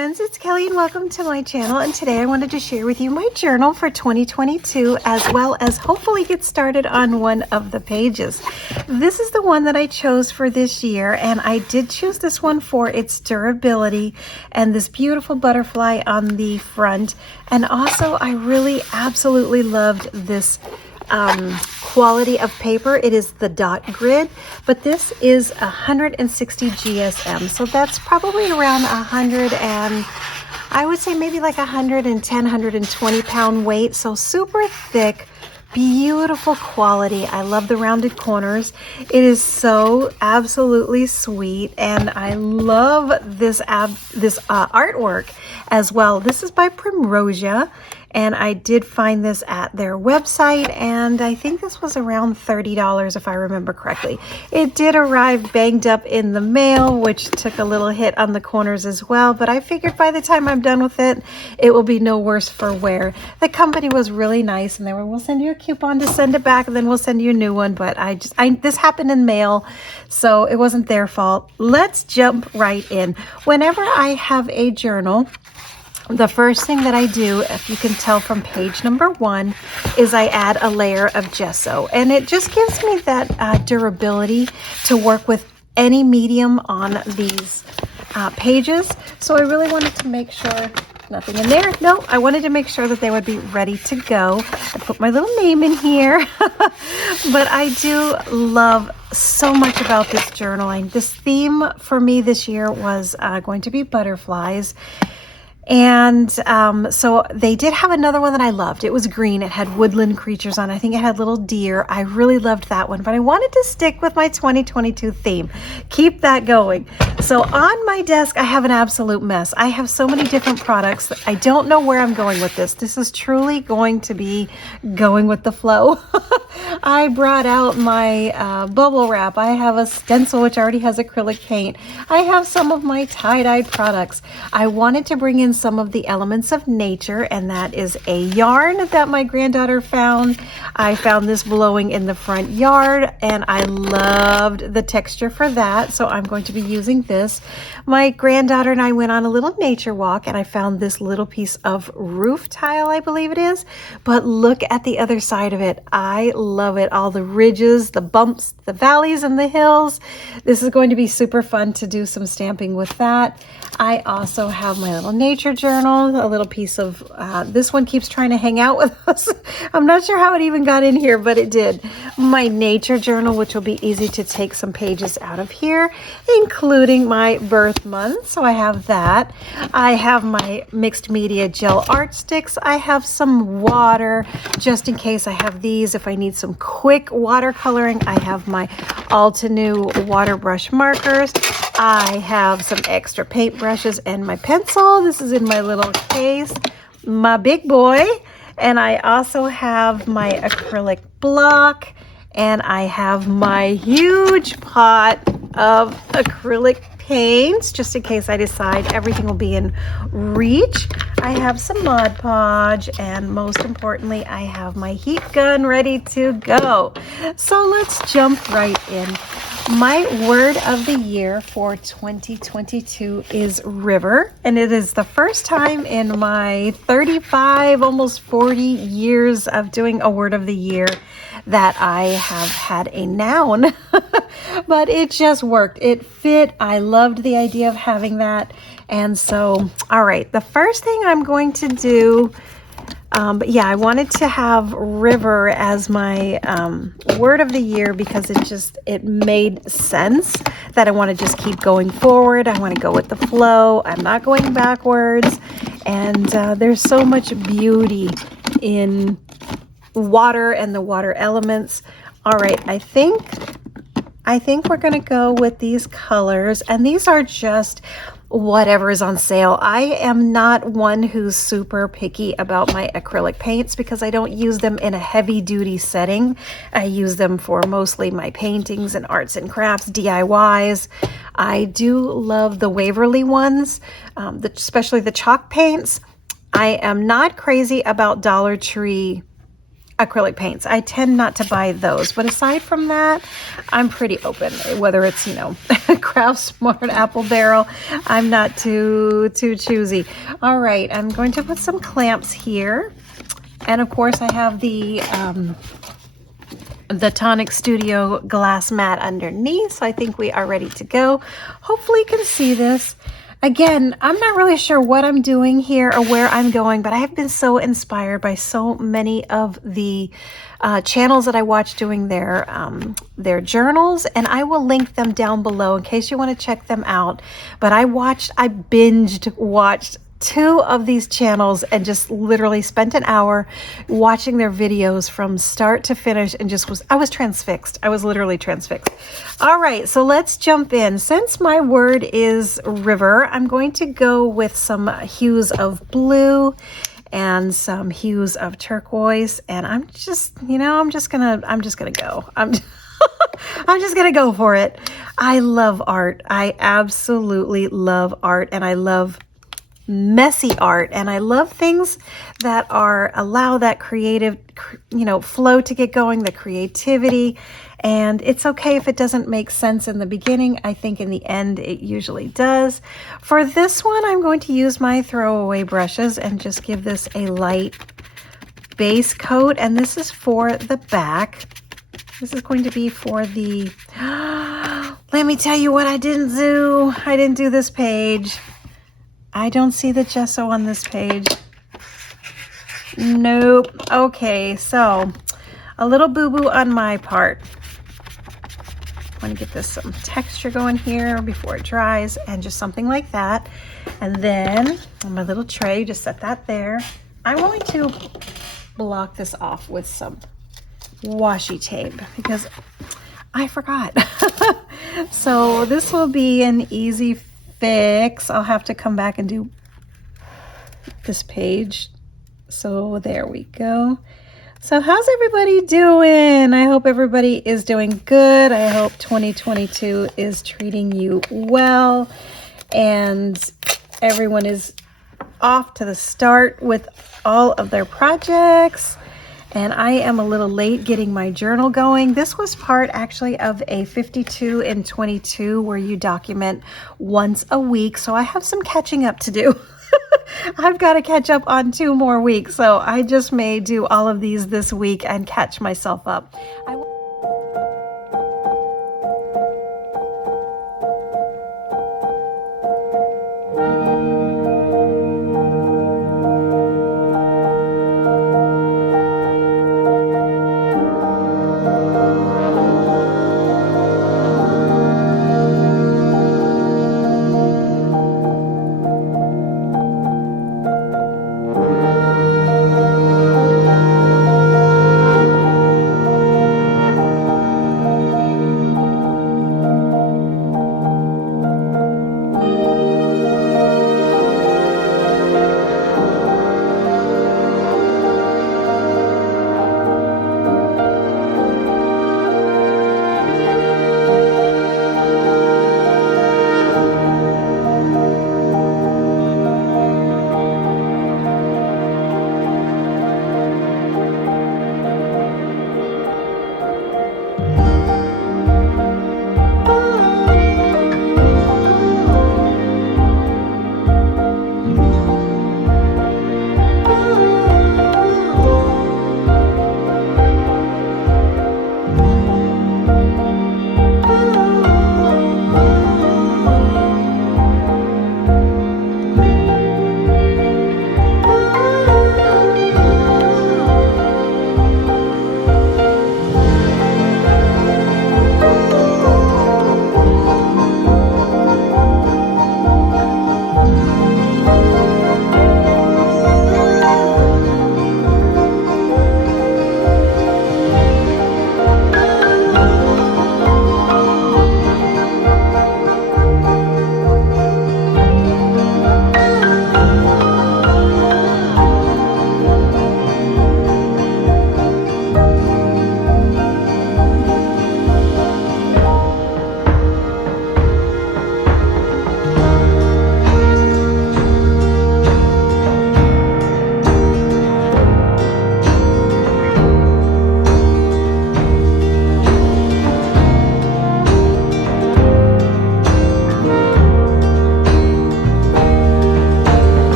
friends, it's Kelly and welcome to my channel, and today I wanted to share with you my journal for 2022 as well as hopefully get started on one of the pages. This is the one that I chose for this year, and I did choose this one for its durability and this beautiful butterfly on the front, and also I really absolutely loved this quality of paper. It is the dot grid, but this is 160 GSM, so that's probably around 100 and I would say maybe like 110 120 pound weight, so super thick, beautiful quality. I love the rounded corners. It is so absolutely sweet, and I love this artwork as well. This is by Primrosia, and I did find this at their website, and I think this was around $30 if I remember correctly. It did arrive banged up in the mail, which took a little hit on the corners as well, but I figured by the time I'm done with it, it will be no worse for wear. The company was really nice, and they were, we'll send you a coupon to send it back, and then we'll send you a new one, but this happened in mail, so it wasn't their fault. Let's jump right in. Whenever I have a journal, the first thing that I do, if you can tell from page number 1, is I add a layer of gesso, and it just gives me that durability to work with any medium on these pages. So I really wanted to make sure, nothing in there, no, I wanted to make sure that they would be ready to go. I put my little name in here, but I do love so much about this journaling. This theme for me this year was going to be butterflies. And so they did have another one that I loved. It was green. It had woodland creatures on. I think it had little deer. I really loved that one, but I wanted to stick with my 2022 theme. Keep that going. So on my desk, I have an absolute mess. I have so many different products that I don't know where I'm going with this. This is truly going to be going with the flow. I brought out my bubble wrap. I have a stencil which already has acrylic paint. I have some of my tie-dye products. I wanted to bring in some of the elements of nature, and that is a yarn that my granddaughter found. I found this blowing in the front yard, and I loved the texture for that, so I'm going to be using this. My granddaughter and I went on a little nature walk, and I found this little piece of roof tile, I believe it is, but look at the other side of it. I love it. All the ridges, the bumps, the valleys, and the hills. This is going to be super fun to do some stamping with that. I also have my little nature journal, a little piece of, this one keeps trying to hang out with us. I'm not sure how it even got in here, but it did. My nature journal, which will be easy to take some pages out of here, including my birth month. So I have that. I have my mixed media gel art sticks. I have some water, just in case I have these. If I need some quick watercoloring, I have my Altenew water brush markers. I have some extra paint brushes and my pencil. This is in my little case, my big boy. And I also have my acrylic block, and I have my huge pot of acrylic paints, just in case I decide everything will be in reach. I have some Mod Podge, and most importantly, I have my heat gun ready to go. So let's jump right in. My word of the year for 2022 is river, and it is the first time in my 35, almost 40 years of doing a word of the year that I have had a noun, but it just worked. It fit. I loved the idea of having that. And so, all right, the first thing I'm going to do, but yeah, I wanted to have river as my word of the year because it made sense that I want to just keep going forward. I want to go with the flow. I'm not going backwards. And there's so much beauty in water and the water elements. All right, I think we're going to go with these colors, and these are just whatever is on sale. I am not one who's super picky about my acrylic paints because I don't use them in a heavy duty setting. I use them for mostly my paintings and arts and crafts, DIYs. I do love the Waverly ones, especially the chalk paints. I am not crazy about Dollar Tree acrylic paints. I tend not to buy those, but aside from that, I'm pretty open. Whether it's, you know, Craft Smart, Apple Barrel, I'm not too choosy. All right, I'm going to put some clamps here. And of course I have the Tonic Studio glass mat underneath, so I think we are ready to go. Hopefully you can see this. Again, I'm not really sure what I'm doing here or where I'm going, but I have been so inspired by so many of the channels that I watch doing their journals, and I will link them down below in case you want to check them out. But I binged watched 2 of these channels and just literally spent an hour watching their videos from start to finish, and I was transfixed. I was literally transfixed. All right, so let's jump in. Since my word is river, I'm going to go with some hues of blue and some hues of turquoise, and I'm just gonna go. I'm just gonna go for it. I love art. I absolutely love art, and I love messy art, and I love things that allow that creative, you know, flow to get going, the creativity. And it's okay if it doesn't make sense in the beginning. I think in the end it usually does. For this one, I'm going to use my throwaway brushes and just give this a light base coat, and this is for the back. This is going to be for the let me tell you what I didn't do. I didn't do this page. I don't see the gesso on this page. Nope. Okay, so a little boo-boo on my part. I want to get this some texture going here before it dries, and just something like that. And then on my little tray, just set that there. I'm going to block this off with some washi tape because I forgot. So this will be an easy fix. I'll have to come back and do this page. So there we go. So how's everybody doing? I hope everybody is doing good. I hope 2022 is treating you well, and everyone is off to the start with all of their projects. And I am a little late getting my journal going. This was part actually of a 52 and 22 where you document once a week. So I have some catching up to do. I've got to catch up on 2 more weeks. So I just may do all of these this week and catch myself up.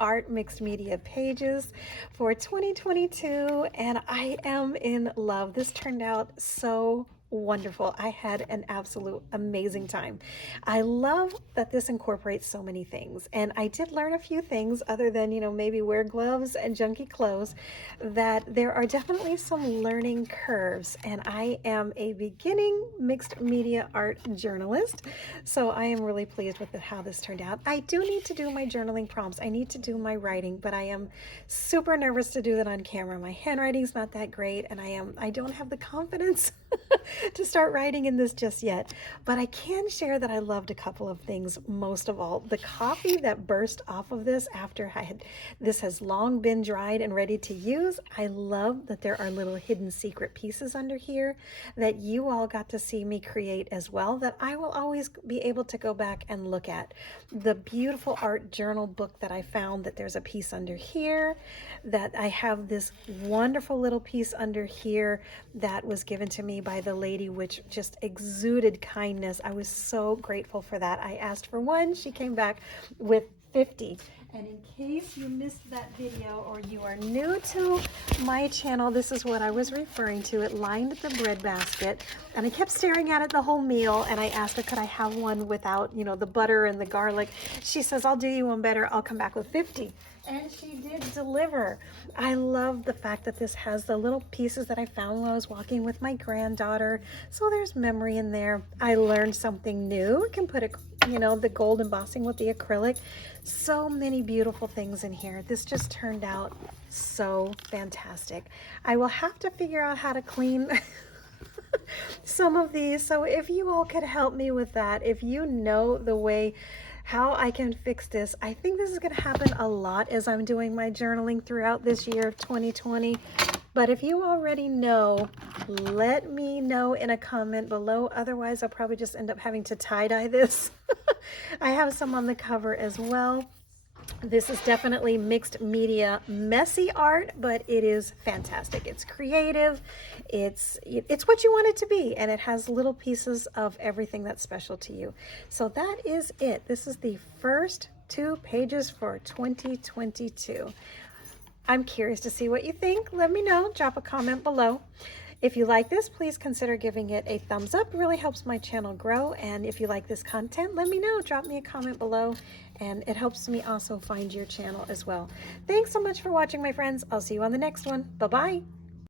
Art Mixed Media Pages for 2022, and I am in love. This turned out so wonderful. I had an absolute amazing time. I love that this incorporates so many things, and I did learn a few things other than, maybe wear gloves and junky clothes, that there are definitely some learning curves, and I am a beginning mixed media art journalist, so I am really pleased with how this turned out. I do need to do my journaling prompts. I need to do my writing, but I am super nervous to do that on camera. My handwriting's not that great, and I don't have the confidence to start writing in this just yet, but I can share that I loved a couple of things. Most of all, the coffee that burst off of this after this has long been dried and ready to use. I love that there are little hidden secret pieces under here that you all got to see me create as well, that I will always be able to go back and look at. The beautiful art journal book that I found, that there's a piece under here, that I have this wonderful little piece under here that was given to me by the lady, which just exuded kindness. I was so grateful for that. I asked for one, she came back with 50. And in case you missed that video or you are new to my channel, this is what I was referring to. It lined the bread basket, and I kept staring at it the whole meal, and I asked her, could I have one without, the butter and the garlic? She says, I'll do you one better. I'll come back with 50. And she did deliver. I love the fact that this has the little pieces that I found when I was walking with my granddaughter. So there's memory in there. I learned something new. I can put the gold embossing with the acrylic. So many beautiful things in here. This just turned out so fantastic. I will have to figure out how to clean some of these. So if you all could help me with that, if you know the way how I can fix this. I think this is going to happen a lot as I'm doing my journaling throughout this year of 2020. But if you already know, let me know in a comment below. Otherwise, I'll probably just end up having to tie-dye this. I have some on the cover as well. This is definitely mixed media messy art, but it is fantastic. It's creative. It's what you want it to be, and it has little pieces of everything that's special to you. So that is it. This is the first 2 pages for 2022. I'm curious to see what you think. Let me know. Drop a comment below. If you like this, please consider giving it a thumbs up. It really helps my channel grow. And if you like this content, let me know. Drop me a comment below, and it helps me also find your channel as well. Thanks so much for watching, my friends. I'll see you on the next one. Bye-bye.